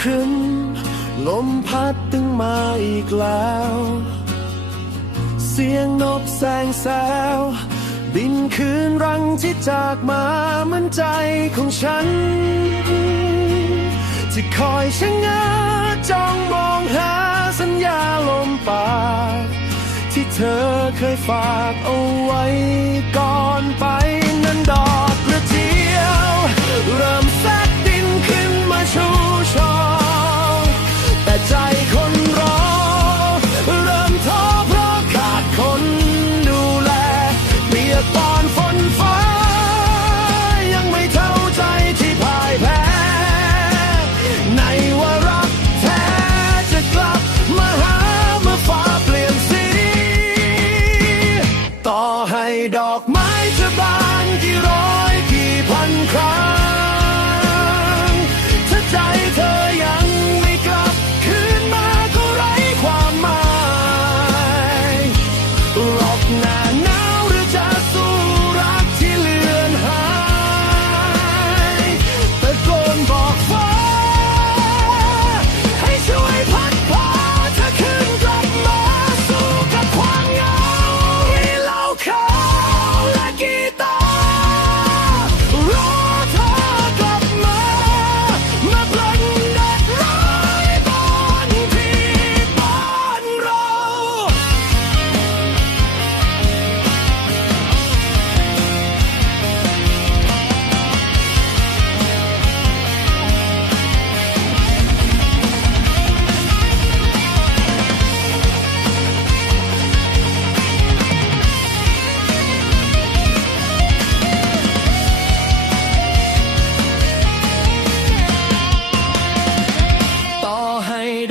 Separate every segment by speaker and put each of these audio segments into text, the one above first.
Speaker 1: ครึ้มลมพัดตึงมาอีกแล้ว เสียงนกแสงแซว บินคืนรังที่จากมาเหมือนใจของฉัน ที่คอยชะงักจ้องมองหาสัญญาลมปากที่เธอเคยฝากเอาไว้ก่อนไปนั้นดอกกระเจียวเริ่ม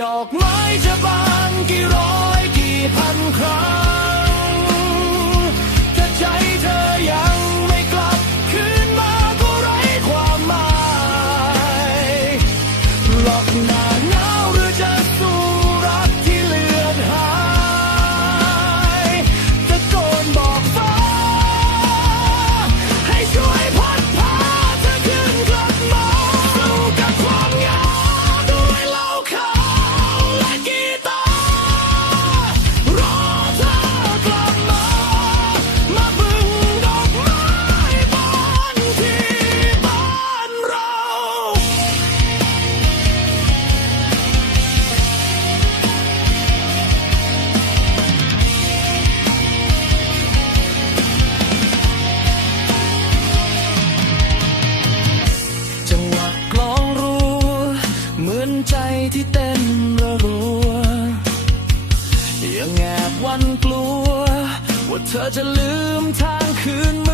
Speaker 1: ดอกไม้จะบานกี่ร้อยกี่พันครั้ง ใจที่เต้นระรัวยังแอบวันกลัว ว่าเธอจะลืมทางคืน